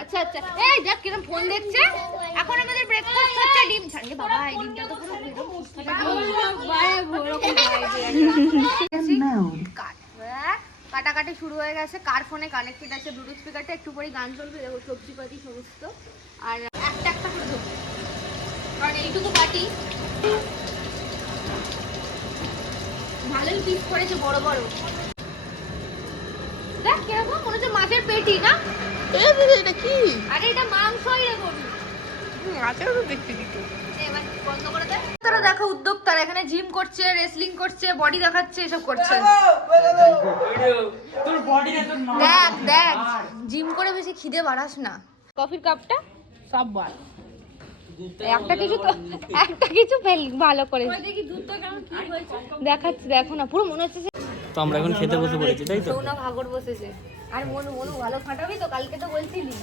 আচ্ছা আচ্ছা। কাটাকাটি শুরু হয়ে গেছে, কার ফোনে কানেক্টেড আছে ব্লুটুথ স্পিকারটা একটু পরে গান চলবে, দেখো সবজিপাতি সমস্ত। আর একটা একটা করে ধরবে। কারণ এইটুকু পাটি ভালোই পিস করেছে, বড় বড়। দেখ কীরকম মনে হচ্ছে মাছের পেটি, না? এটা কি? আরে এটা মাংসই রে গরু। আচার তো দেখতে দিত এবার বন্ধ করে তারা দেখো এখানে জিম করছে রেসলিং করছে বডি দেখাচ্ছে এসব করছে। দেখ দেখ জিম করে বেশি খিদে বাড়াস না। কফির কাপটা? সব একটা কিছু তো একটা কিছু ফেল ভালো করে। দেখাচ্ছি দেখো না পুরো মনে হচ্ছে যে তো আমরা এখন খেতে বসে পড়েছি তাই তো? সৌনা ভাগর বসেছে। আর মনু মনু ভালো ফাটাবি তো? কালকে তো বলছিলি।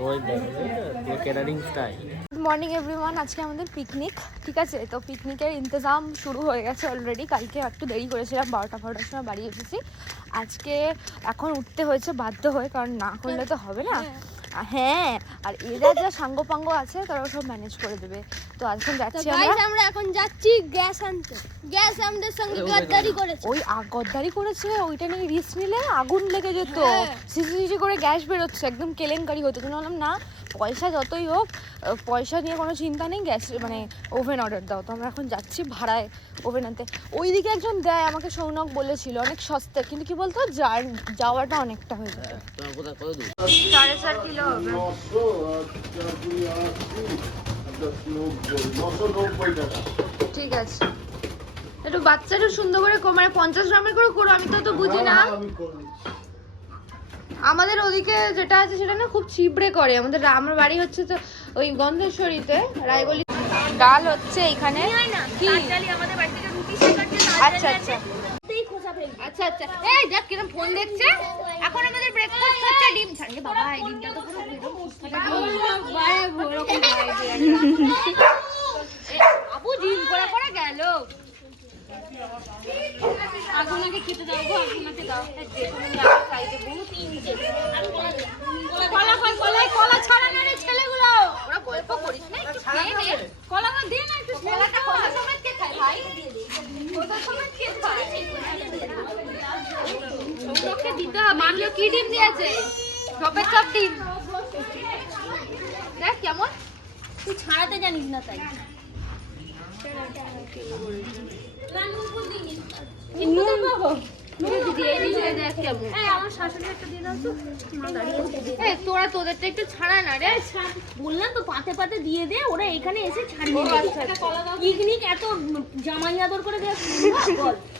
ওই দেখো পুরো catering style good morning everyone আজকে আমাদের পিকনিক ঠিক আছে? তো পিকনিকের ইন্তজাম শুরু হয়ে গেছে অলরেডি কালকে একটু দেরি করেছিলাম বারোটা বারোটার সময় বাড়ি এসেছি। আজকে এখন উঠতে হয়েছে বাধ্য হয়ে কারণ না করলে তো হবে না। আ- হ্যাঁ আর এরা যা সাঙ্গ পাঙ্গ আছে তারা সব ম্যানেজ করে দেবে। তো আজকে যাচ্ছি আমরা। আমরা এখন যাচ্ছি গ্যাস আনতে। গ্যাস আমাদের সঙ্গে গদ্দারি করেছে। ওই গদ্দারি করেছে ওইটা নিয়ে রিস্ক নিলে আগুন লেগে যেত। সিসি সিসি করে গ্যাস বেরোচ্ছে একদম কেলেঙ্কারি হতো। কিন্তু বললাম না পয়সা যতই হোক পয়সা নিয়ে কোনো চিন্তা নেই গ্যাস মানে ওভেন অর্ডার দাও। তো আমরা এখন যাচ্ছি ভাড়ায় ওভেন আনতে। ওইদিকে একজন দেয় আমাকে সৌনক বলেছিল অনেক সস্তা কিন্তু কি বলতো যাওয়াটা অনেকটা হয়ে সাড়ে চার কিলো হবে। ঠিক আছে। একটু বাচ্চাটা সুন্দর করে মানে পঞ্চাশ গ্রামের করে করো আমি তো তো বুঝি না। আমাদের ওদিকে যেটা আছে সেটা না খুব চিবড়ে করে। আমাদের আমার বাড়ি হচ্ছে তো ওই গন্ধেশ্বরীতে রায়গলি ডাল হচ্ছে এখানে। আচ্ছা আচ্ছা। আচ্ছা আচ্ছা। এই দেখ কিরম ফোন দেখছে। এখন আমাদের ব্রেকফাস্ট হচ্ছে ডিম বাবা এই ডিমটা তো পুরো ডিম। গেল। আগুনাকে খেতে দাও গো আগুনাকে দাও। সাইজে বহুত ইঞ্চি কলা কলা কলা কলা ছাড়া না রে ছেলেগুলো। ওরা গল্প করিস না একটু খেয়ে নে কলা না দে না একটু কলাটা কলা সমেত কে খায় ভাই? কলা সমেত কে খায়? ওকে দিতে হবে। মানলো কি ডিম দিয়েছে? সবের সব ডিম। দেখ কেমন। তুই ছাড়াতে জানিস না তাই। তোরা তোদেরটা একটু ছাড়া না রে। বললাম তো পাতে পাতে দিয়ে দে ওরা এখানে এসে ছাড়িয়ে। পিকনিক এত জামাই আদর করে দেওয়া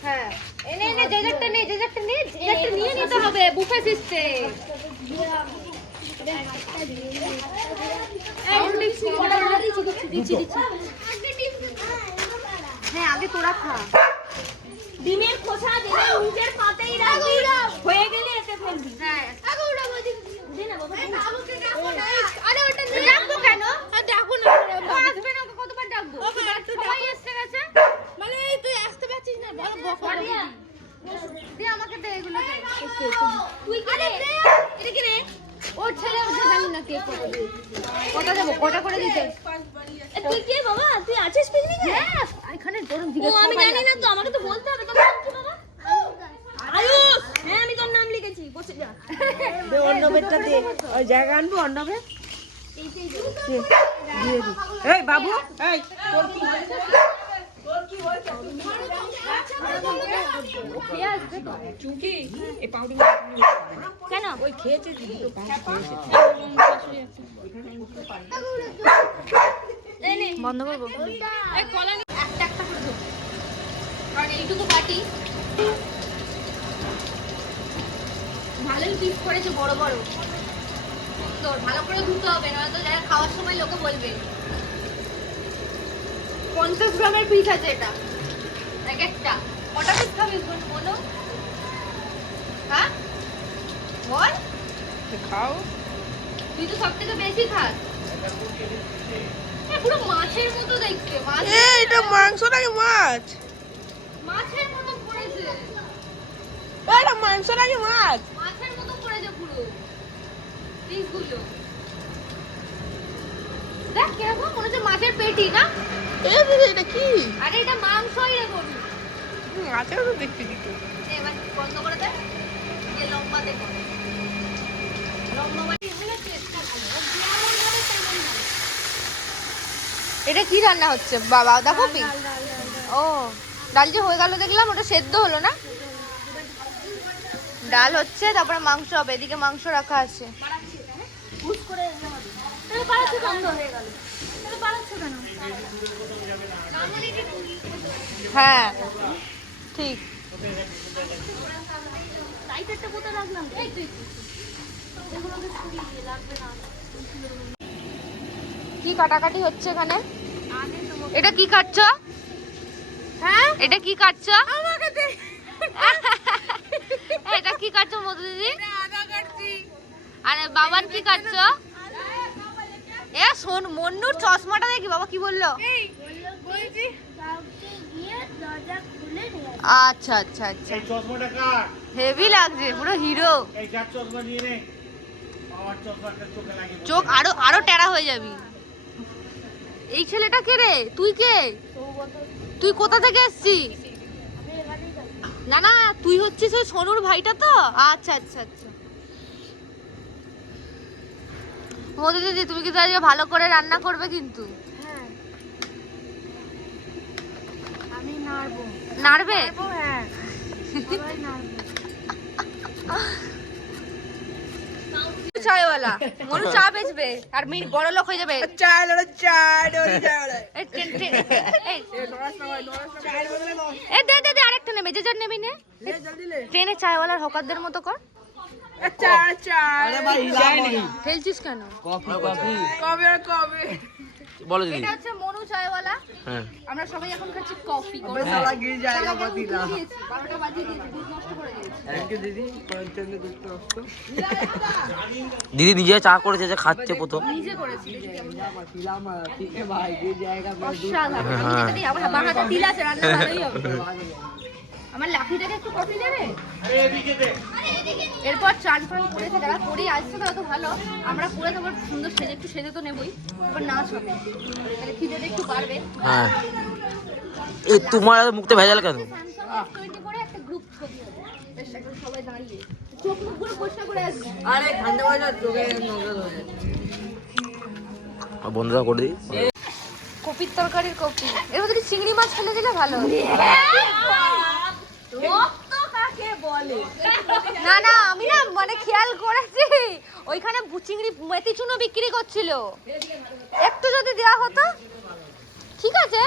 হ্যাঁ। এনে এনে যে নে যে নে যে নিয়ে নিতে হবে বুফে সিস্টেম হ্যাঁ আগে তোরা খা। ডিমের খোসা দিলে নিজের পাতেই রাখবি। হয়ে গেলে এতে ফেলবি। হ্যাঁ। দে না বাবা দে না। আরে ওটা ডাকবো কেন? ডাকবো না। আসবে না কতবার ডাকবো? সবাই এসে গেছে? মানে তুই আসতে পারছিস না বল বকরিয়া দে আমাকে দে এগুলো দে। তুই কি রে? এটা কি রে? ওর ছেলে ওকে জানি না কে করে। কটা দেবো? কটা করে দিতে? তুই কে বাবা? তুই আছিস পিকনিকে? হ্যাঁ এখানে তোরম ও আমি জানি না তো আমাকে তো বলতে হবে। তোর নাম কি বাবা? আয়ুষ! হ্যাঁ আমি তোর নাম লিখেছি বসে যা। দে অন্নবেরটা দে। ওই জায়গা আনব দিয়ে এই বাবু এই তোর কি খেয়ে আসবে তো চুকি এই পাউডি কেন ওই খেয়েছে দুটো বন্ধ করব একটা একটা করে কারণ এইটুকু বাটি ভালোই পিস করেছে বড় বড়। তোর ভালো করে ধুতে হবে নয়তো যারা খাওয়ার সময় লোকে বলবে। পঞ্চাশ গ্রামের পিস আছে এটা। এক একটা। কটা পিস খাবি বল হ্যাঁ? বল। খাও। তুই তো সব থেকে বেশি খাস। পুরো মাছের মতো দেখতে মাছ এটা মাংস নাকি মাছ? মাছের মতো করেছে এটা মাংস নাকি মাছ? মাছের মতো করেছে পুরো। পিসগুলো। দেখ কীরকম মনে হচ্ছে মাছের পেটি না? এটা কি? আরে এটা মাংসই রে গরু। দেখতে কিন্তু নে, এবার বন্ধ করে দে লম্বা দেখো। লম্বা বাটি হয়ে গেছে এটা কি রান্না হচ্ছে? বাবা দেখো পি ও ডাল যে হয়ে গেল দেখলাম ওটা সেদ্ধ হলো না? ডাল হচ্ছে তারপরে মাংস হবে এদিকে মাংস রাখা আছে। হ্যাঁ। ঠিক। কি কাটাকাটি হচ্ছে এখানে? এটা কি কাটছ? হ্যাঁ? এটা কি কাটছ? এটা কি কাটছো মধু দিদি? আরে বাবান কি কাটছো? এ শোন মন্নুর চশমাটা দেখি বাবা কি বলল? আচ্ছা আচ্ছা আচ্ছা। চশমাটা কার? হেভি লাগছে পুরো হিরো এই চার চশমা নিয়ে নে। আমার চশমাটা চোখে লাগিয়ে চোখ আরও আরও টেরা হয়ে যাবি। এই ছেলেটা কে রে? তুই কে? তুই কোথা থেকে এসছিস? না না তুই হচ্ছিস ওই সোনুর ভাইটা তো? আচ্ছা আচ্ছা আচ্ছা। মোদি দিদি তুমি কিন্তু আজকে ভালো করে রান্না করবে কিন্তু। হ্যাঁ। আমি নাড়বো। নাড়বে? হ্যাঁ সবাই চায়ওয়ালা মনু চা বেচবে আর মিন বড় লোক হয়ে যাবে। লড়া এ দে দে দে আরেকটা নেবে যে যার নেবি নে। ট্রেনে চায়ওয়ালার হকারদের মতো কর। আরে ভাই ঠেলছিস কেন? Coffee coffee. কবে কবে? বলো দিদি। এটা হচ্ছে মনু চায়ওয়ালা। হ্যাঁ। আমরা সবাই এখন খাচ্ছি কফি সালা গিয়ে যায় 12টা দুধ নষ্ট করে দিদি নষ্ট। দিদি নিজে চা করেছে যে খাচ্ছে প্রথম। নিজে ঠিক আছে ভাই গিয়ে জায়গা আমি রান্না ভালোই হবে। আমার লাঠিটাকে একটু কফি দেবে? এরপর চান ফান করেছে যারা পরে আসছে তো ভালো। আমরা করে তোমার সুন্দর সেজে একটু সেজে তো নেবই এবার নাচ হবে তাহলে একটু পারবে হ্যাঁ। এই তোমার মুখতে ভেজাল কেন? বন্ধুরা করে কপির তরকারির কপি। এর মধ্যে চিংড়ি মাছ ফেলে দিলে ভালো না না আমি না মানে খেয়াল করেছি ওইখানে চিংড়ি মেথি চুনো বিক্রি করছিল। একটু যদি দেওয়া হতো। ঠিক আছে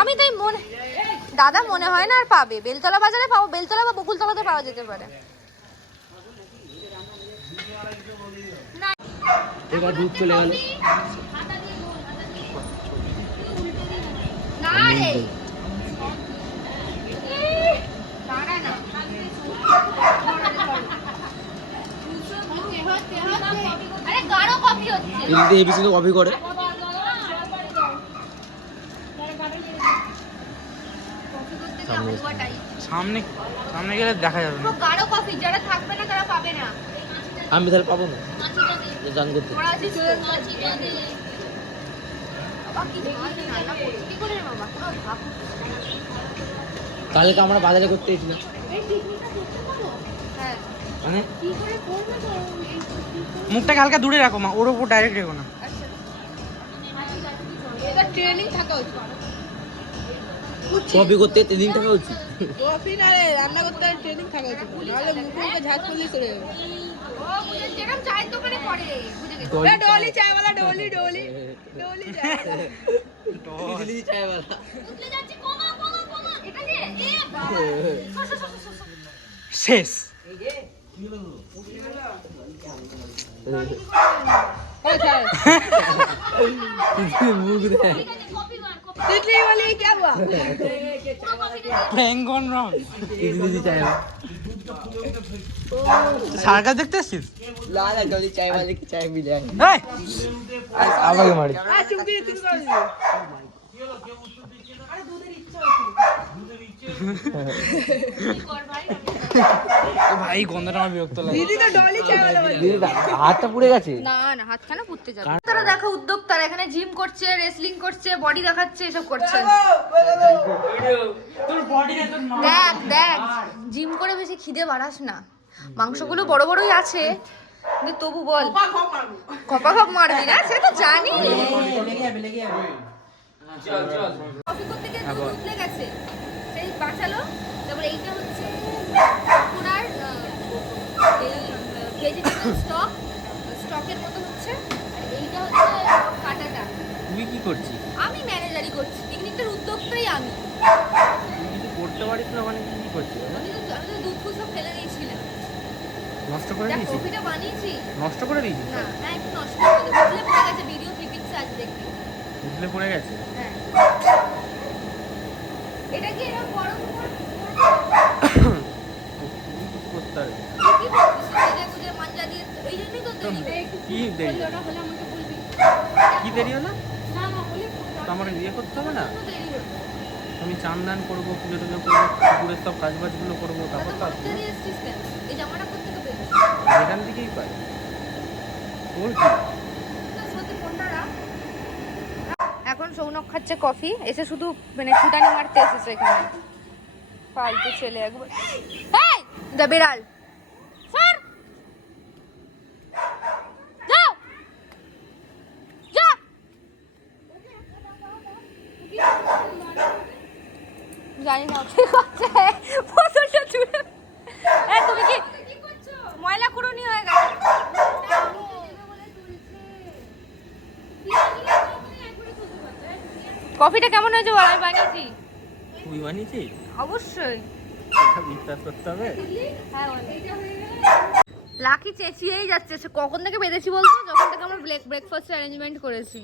আমি তাই মনে দাদা মনে হয় না আর পাবে। বেলতলা বাজারে পাবো বেলতলা বা বকুলতলাতে পাওয়া যেতে পারে। এবার দুধ চলে গেল। না রে দাঁড়া না হচ্ছে কিন্তু কফি করে। সামনে সামনে গেলে দেখা যাবে না। গাঢ় কফি যারা থাকবে না তারা পাবে না আমি তাহলে পাবো না। গান করতে। করে কালকে আমরা বাজারে করতে এসেছিলাম মানে? মুখটাকে হালকা দূরে রাখো মা ওর উপর ডাইরেক্ট রেখো না। আচ্ছা। কপি করতে ট্রেনিং থাকা উচিত। কপি না রে রান্না করতে ট্রেনিং থাকা উচিত। নাহলে মুখে ঝাঁজ করলে চলে যাবে। শেষ। সার্কাস দেখতে আসছিস আমাকে মারি আরে দুধের ইচ্ছা ভাই গন্ধটা আমার বিরক্ত লাগে। দিদি তো ডলি হাতটা পুড়ে গেছে। না না হাতখানা পুড়তে যাবে। তারা দেখো উদ্যোক্তারা এখানে জিম করছে রেসলিং করছে বডি দেখাচ্ছে এসব করছে। দেখ দেখ জিম করে বেশি খিদে বাড়াস না। মাংসগুলো বড় বড়ই আছে। কিন্তু তবু বল খপা খপ মারবি। না? সে তো জানি। বাঁচালো তারপর এইটা হচ্ছে এই ভেজিটেবল স্টক স্টকের মতো হচ্ছে। আর এইটা হচ্ছে কাটাটা তুই কি করছিস আমি ম্যানেজারই করছি। পিকনিকটার উদ্যোগটাই আমি। কিছু করতে পারিস না মানে কি করছিস আমি তো আমি তো দুধ ফুল সব ফেলে দিয়েছিলাম। নষ্ট করে দেখ দিয়েছিস কফিটা বানিয়েছি। নষ্ট করে দিয়েছিস না হ্যাঁ একটু নষ্ট করে দেবো বুঝলে পড়ে গেছে ভিডিও ক্লিপিংস আছে দেখবি বুঝলে পড়ে গেছে হ্যাঁ এটা কি এরকম গরম করে করতে হবে কি করছিস এটা গুজে মাঞ্জা দিয়ে ওই জন্যই তো দেরি কি দেরি? কি দেরি হলো? তো আমার বিয়ে করতে হবে না? আমি চান দান করব পুজো টুজো করব পুকুরের সব কাজ বাজগুলো করব। তারপর তো আসব এখান থেকেই পাই। তোর কি? এখন সৌনক খাচ্ছে কফি এসে শুধু মানে ফুটানি মারতে এসেছে এখানে। ফালতু ছেলে একবার। এই! বিড়াল। জানি না ফটোটা চুড়ে এ তুমি কি ময়লা কুড়ুনি হয়ে গেছে কফিটা কেমন হয়েছে বল? আমি বানিয়েছি। তুই বানিয়েছিস? অবশ্যই। বিশ্বাস করতে হবে। লাকি চেঁচিয়েই যাচ্ছে। সে কখন থেকে বেঁধেছি বলতো? যখন থেকে আমরা ব্রেকফাস্ট অ্যারেঞ্জমেন্ট করেছি।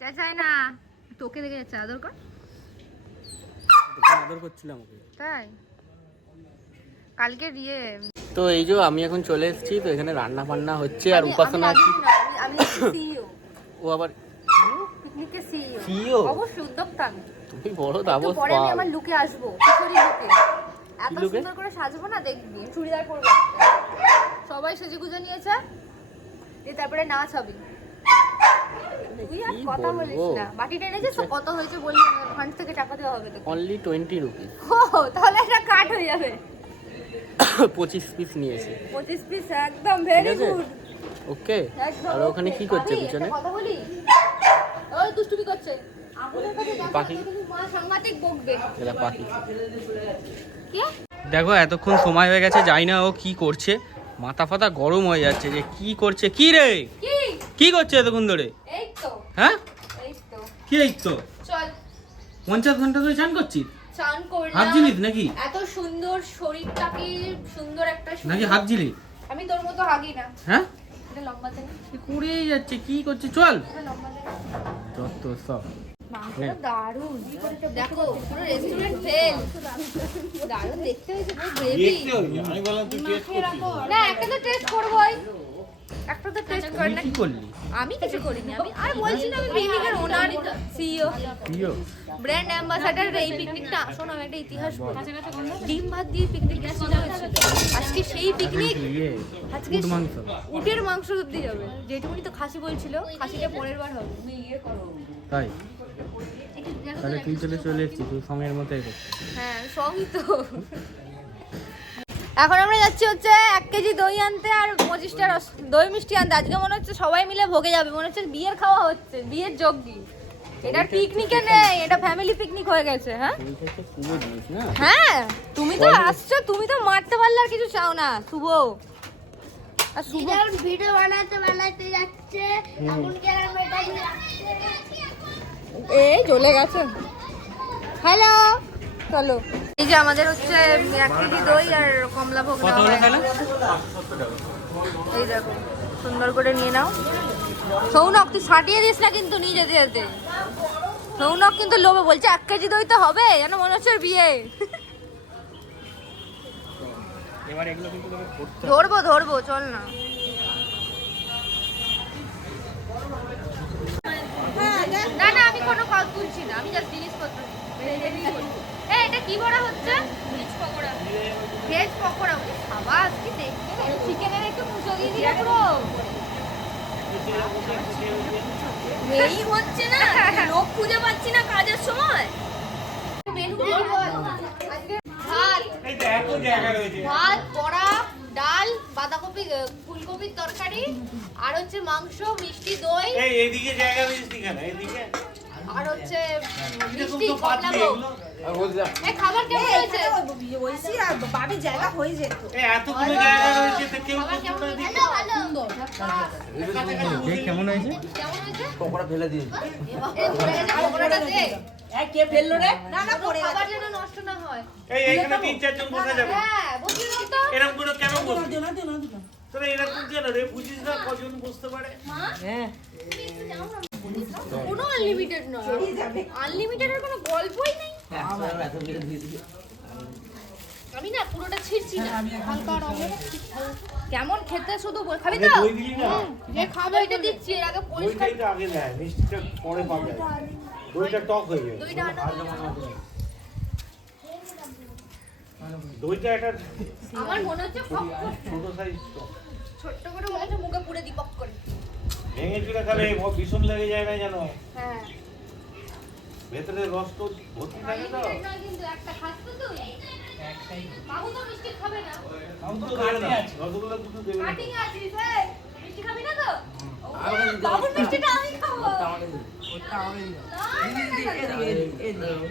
চেঁচাই না। তোকে দেখে যাচ্ছে। আদর কর। আদর করছিলাম ওকে। তাই? কালকে তো এই যে আমি এখন চলে এসেছি তো এখানে রান্না বান্না হচ্ছে আর উপাসনা আছে। ও আবার পিকনিকের অবশ্যই উদ্যোক্তা তুমি বড় পরে আমি আমার লুকে আসব কিশোরী লুকে এত সুন্দর করে সাজবো না দেখবি চুড়িদার পরবো। সবাই সেজে গুজে নিয়েছে। দিয়ে তারপরে নাচ হবে। তুই আর কথা? বলিস না। বাটিটা এনেছিস তো কত হয়েছে বললি থেকে টাকা দেওয়া হবে তোকে। অনলি টোয়েন্টি রুপিস ও তাহলে একটা কাট হয়ে যাবে। পঁচিশ পিস নিয়েছে। পঁচিশ পিস একদম ভেরি আছে? গুড ওকে আর ওখানে কি করছে পিছনে? কথা বলি? ওই দুষ্টুমি করছে। দেখা পাখি? গেলে মা সাংঘাতিক বকবে। এরা পাখি। কি? দেখো এতক্ষণ সময় হয়ে গেছে যাই না ও কি করছে। মাথা ফাতা গরম হয়ে যাচ্ছে যে কি করছে। কি রে? কি? কি করছে এতক্ষণ ধরে? হ্যাঁ? এই তো। কি এই তো? পঞ্চাশ ঘণ্টা ধরে চান করছিস? চান করলাম। হাফ জিলিস নাকি? এত সুন্দর শরীরটাকে সুন্দর একটা নাকি হাফ জিলি আমি তোর মতো হাগি না। হ্যাঁ? এটা লম্বা থেকে এ যাচ্ছে কি করছে? চল। এটা লম্বা থেকে যত সব। মাংসটা দেখো পুরো রেস্টুরেন্ট ফেল দেখতে হয়েছে পুরো গ্রেভি আমি বললাম তুই টেস্ট করছিস। না একটা তো টেস্ট করবোই। একটা তো টেস্ট কর তুই না। কি করলি? আমি কিছু করিনি আমি আর বলছি না আমি পিকনিকের ওনার সিইও প্রিয় ব্র্যান্ড অ্যাম্বাসাডার এই পিকনিকটা শোনো আমি একটা ইতিহাস বলি ডিম ভাত দিয়ে পিকনিক হয়েছিল আজকে সেই পিকনিক ইয়ে আজকে মাংস। উটের মাংস অব্দি যাবে। যেটুকুনি তো খাসি বলছিল খাসিটা পরের বার হবে। তাই? তাহলে তুই চলে চলে এসেছিস তুই সময়ের মতো হ্যাঁ সবই তো। এখন আমরা যাচ্ছি হচ্ছে এক কেজি দই আনতে আর পঁচিশটা রস দই মিষ্টি আনতে। আজকে মনে হচ্ছে সবাই মিলে ভোগে যাবে। মনে হচ্ছে বিয়ের খাওয়া হচ্ছে বিয়ের যোগ্যি। এটা পিকনিকে নেই এটা ফ্যামিলি পিকনিক হয়ে গেছে হ্যাঁ? হ্যাঁ তুমি তো আসছো তুমি তো মারতে পারলে আর কিছু চাও না শুভ। আর শুভ ভিডিও বানাতে বানাতে যাচ্ছে এই চলে গেছে। হ্যালো। চলো। এই যে আমাদের হচ্ছে এক কেজি দই আর কমলা ভোগ হয়ে। এই দেখো সুন্দর করে নিয়ে নাও। সৌনক তুই ছাটিয়ে দিস না কিন্তু নিয়ে যেতে যেতে। সৌনক কিন্তু লোভে বলছে এক কেজি দই তো হবে যেন মনে হচ্ছে বিয়ে। এবার এগুলো কিন্তু তোকে করতে ধরবো ধরবো চল না। না না আমি কোনো কল তুলছি না আমি জাস্ট জিনিসপত্র এ এটা কি বড়া হচ্ছে? ভেজ পকোড়া। ভেজ পকোড়া? দেখতে চিকেনের একটু মুচো দিয়ে দিলে পুরো। এই হচ্ছে না লোক খুঁজে পাচ্ছি না কাজের সময়। ভাত। এই তো এত জায়গা রয়েছে। ভাত বড়া ডাল বাঁধাকপি ফুলকপির তরকারি আর হচ্ছে মাংস মিষ্টি দই। জায়গা আর হচ্ছে মিষ্টি কমলা কেমন হয়েছে? ওইসি আর বাবির জায়গা হয়ে যেত এই এতগুলো জায়গা রয়েছে তো কেউ খাবার কেমন করতে হয়েছে? ভালো দেখ কেমন হয়েছে? কেমন হয়েছে? পকোড়া ফেলে দিয়ে এই পড়ে গেছে পকোড়াটা দে। এই কে ফেলল রে? না না পুরো খাবার যেন নষ্ট না হয়। এই এখানে তিন চারজন বসা যাবে। হ্যাঁ বসে দাও তো। এরকম করে কেন বসবি? তোরা এরকম কেন রে? বুঝিস না কজন বসতে পারে। হ্যাঁ। কোনো আনলিমিটেড নয়। আনলিমিটেডের কোনো গল্পই নেই। আমি না পুরোটা ছিড়ছি না। হালকা রঙের কেমন খেতে শুধু খাবি তো? দই দিলি না? যে খাবে এটা দিচ্ছি এর আগে পরিষ্কার দইটাই তো আগে দেয় মিষ্টিটা পরে পাবে দইটা টক হয়ে যায়। দইটা দইটা একটা আমার মনে হচ্ছে ছোট। সাইজ টক ছোট্ট করে মনে হচ্ছে মুখে পুড়ে দিপক করে। ভেঙে চুরে খালে ভ- ভীষণ লেগে যায় না জানো হ্যাঁ। ভেতরে রস তো ভর্তি থাকে তো। কিন্তু একটা খাস তো বাবু তো মিষ্টি খাবে না। দুটো দেবে না। রসগোল্লা দুটো দেবে না। কাটিং আছিস রে মিষ্টি খাবি না তো? বাবুর মিষ্টিটা আমি খাব।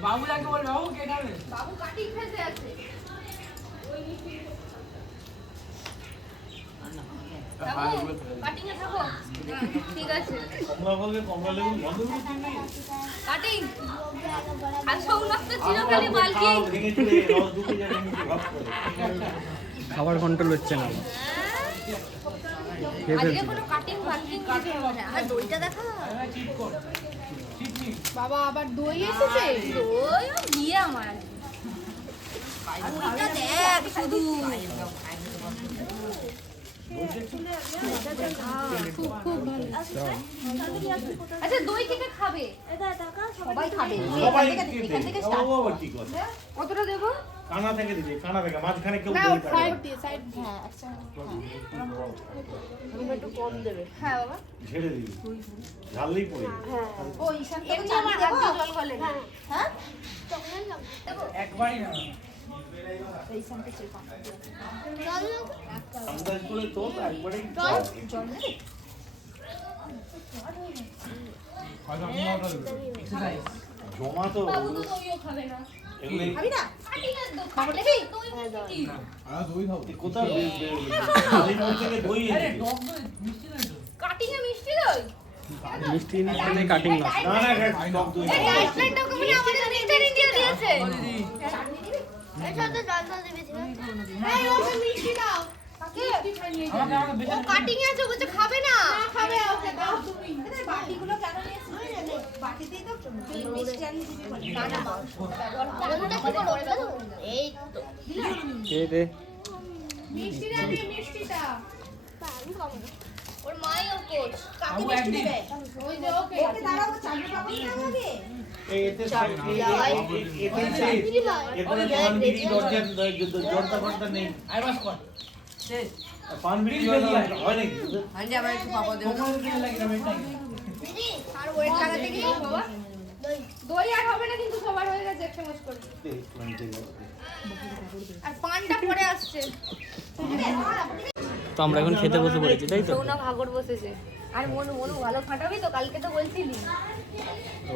বাবুলাকে বল বাবু কে খাবে? বাবু কাটিং ফেসে আছে কাটিং এ থাকো ঠিক আছে কমলা বলবে কমলা লেবু বন্ধ করে দিবি কাটিং আর সৌরভ তো চিরকালই মালকি খাও ভেঙে চুরে রস ঢুকে যাবে নিচে ভাব করে খাবার কন্ট্রোল হচ্ছে না। আজকে কোনো কাটিং ফাটিং কিছু হবে না। আর দইটা দেখা। বাবা আবার দই এসেছে? দই ও আমার। দইটা দেখ শুধু। আচ্ছা দই কে কে খাবে? সবাই খাবে। এখান থেকে- দেবে? কতটা দেবো? কানা থেকে দিবি কানা থেকে মাঝখানে কেউ না। সাইড দিয়ে। সাইড হ্যাঁ আচ্ছা একটু কম দেবে। হ্যাঁ বাবা। ঝেড়ে দিবি। ঝাললেই পড়ে যাবে। ও ঈশান আমার দিয়ে জল গলে না। হ্যাঁ? একবারই না। জমা তো বাবু তো দইও খাবে না এগুলো খাবি না খাব দেখি তুই কি কোথাও খালি মুখ থেকে দই এনে দিবি। কাটিং এ মিষ্টি দই মিষ্টি না খেলে কাটিং না না না টক দই এই ডায়েট প্ল্যানটা কোম্পানি আমাদের মিস্টার ইন্ডিয়া দিয়েছে কাটিং আছে বলছে খাবে না। খাবে ওকে দাও তুমি। বাটিগুলো কেন নিয়েছিস বাটিতেই তো মিষ্টি আনিয়ে দিবি না না এই তো। খেয়ে দে। মিষ্টিটা নিয়ে মিষ্টিটা। ওর মাই ওর কোচ। কাকে মিষ্টি দিবে? ওই যে ওকে ওকে দাঁড়াবো চাকরি পাবো না এই হয় আর ওয়েট লাগাতে গিয়ে বাবা? দই। আর হবে না কিন্তু সবার হয়ে গেছে এক চামচ করে। আর পানটা পরে আসছে। তো আমরা এখন খেতে বসে পড়েছি তাই তো? সৌনা ভাগর বসেছে। আর মনু মনু ভালো ফাটাবি তো কালকে তো বলছিলি।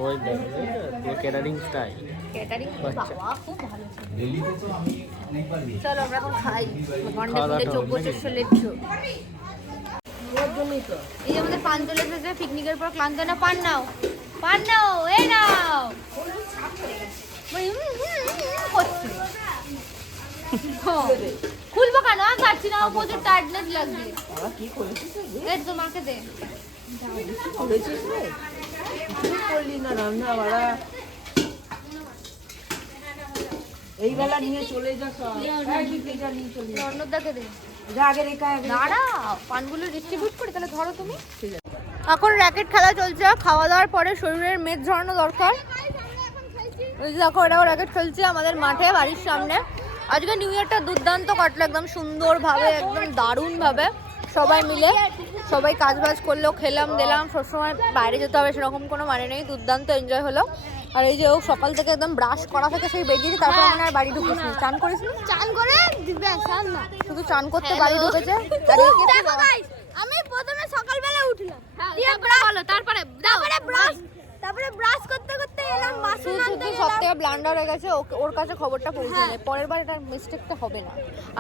ওই দেখ ক্যাটারিং স্টাইল ক্যাটারিং। বাবা খুব ভালো ছিল। চলো আমরা এখন খাই। ঘণ্টা চোখ বসে এই যে আমাদের পান চলে এসেছে পিকনিকের পর ক্লান্ত না পান নাও। পান নাও এই নাও। করছে। খুলবো কেন? আমি পারছি না প্রচুর টায়ার্ডনেস লাগছে। এই তো মাকে দে। এই বেলা নিয়ে চলে যা পানগুলো ডিস্ট্রিবিউট করি তাহলে ধরো তুমি। এখন র্যাকেট খেলা চলছে খাওয়া দাওয়ার পরে শরীরের মেদ ঝরানো দরকার। দেখো এরাও র্যাকেট খেলছে আমাদের মাঠে বাড়ির সামনে। আজকে নিউ ইয়ারটা দুর্দান্ত কাটলো একদম সুন্দরভাবে একদম দারুণভাবে। সবাই মিলে সবাই কাজ বাজ করল খেলাম দিলাম সবসময় বাইরে যেতে হবে সেরকম কোনো মানে নেই দুর্দান্ত এনজয় হলো। আর এই যে ও সকাল থেকে একদম ব্রাশ করা থেকে সেই বেরিয়েছি তারপর মানে আর বাড়ি ঢুকেছি চান করিস চান করে শুধু চান করতে বাড়ি ঢুকেছে। আমি প্রথমে সকালবেলা উঠলাম। বলো তারপরে তারপরে ব্রাশ তারপরে ব্রাশ করতে করতে এলাম বাসন আনতে শুধু সব থেকে ব্লান্ডার হয়ে গেছে ওর কাছে খবরটা পৌঁছে নেই পরের বার এটা মিস্টেকটা হবে না।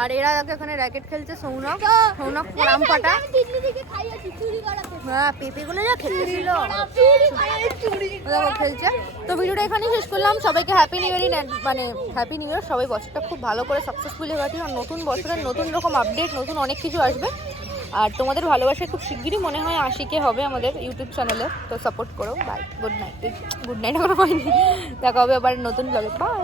আর এরা আগে এখানে র্যাকেট খেলছে সৌনক। সৌনক রাম পাটা আমি দিল্লি থেকে খাইয়েছি চুরি করাতে হ্যাঁ পেঁপেগুলো যা দেখো খেলছে। তো ভিডিওটা এখানেই শেষ করলাম। সবাইকে হ্যাপি নিউ ইয়ারই মানে হ্যাপি নিউ ইয়ার সবাই বছরটা খুব ভালো করে সাকসেসফুলি কাটিয়ে আর নতুন বছরের নতুন রকম আপডেট নতুন অনেক কিছু আসবে। আর তোমাদের ভালোবাসা খুব শিগগিরই মনে হয় আশিকে হবে আমাদের ইউটিউব চ্যানেলে, তো সাপোর্ট করো। Bye good night good night এখনও হয়নি। দেখা হবে আবার নতুন ব্লগে বাই